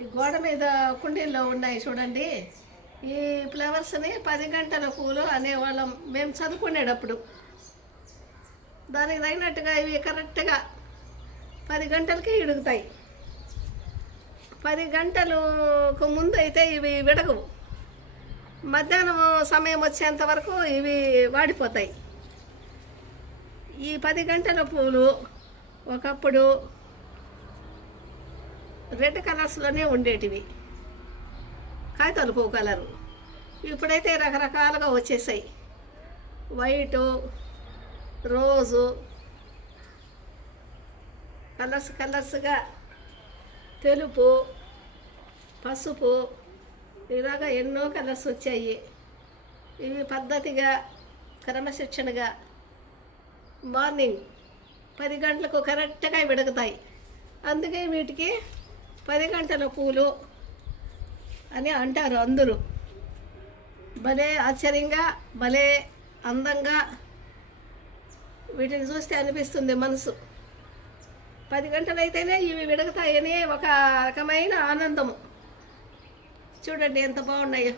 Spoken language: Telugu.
ఈ గోడ మీద కుండీల్లో ఉన్నాయి చూడండి. ఈ ఫ్లవర్స్ని 10 గంటల పూలు అనేవాళ్ళం మేము చదువుకునేటప్పుడు. దానికి తగినట్టుగా ఇవి కరెక్ట్గా 10 గంటలకి ఇడుగుతాయి. 10 గంటలకు ముందు అయితే ఇవి విడగవు. మధ్యాహ్నం సమయం వచ్చేంత వరకు ఇవి వాడిపోతాయి. ఈ 10 గంటల పూలు ఒకప్పుడు రెడ్ కలర్స్లోనే ఉండేటివి, కాగితాలు పువ్వు కలరు. ఇప్పుడైతే రకరకాలుగా వచ్చేసాయి. వైటు, రోజు, కలర్స్గా తెలుపు, పసుపు, ఇలాగా ఎన్నో కలర్స్ వచ్చాయి. ఇవి పద్ధతిగా క్రమశిక్షణగా మార్నింగ్ 10 గంటలకు కరెక్ట్గా విడుగుతాయి. అందుకే వీటికి 10 గంటల పూలు అని అంటారు అందరూ. భలే ఆశ్చర్యంగా, భలే అందంగా వీటిని చూస్తే అనిపిస్తుంది మనసు. 10 గంటలైతేనే ఇవి విడుగుతాయని ఒక రకమైన ఆనందము. చూడండి ఎంత బాగున్నాయో.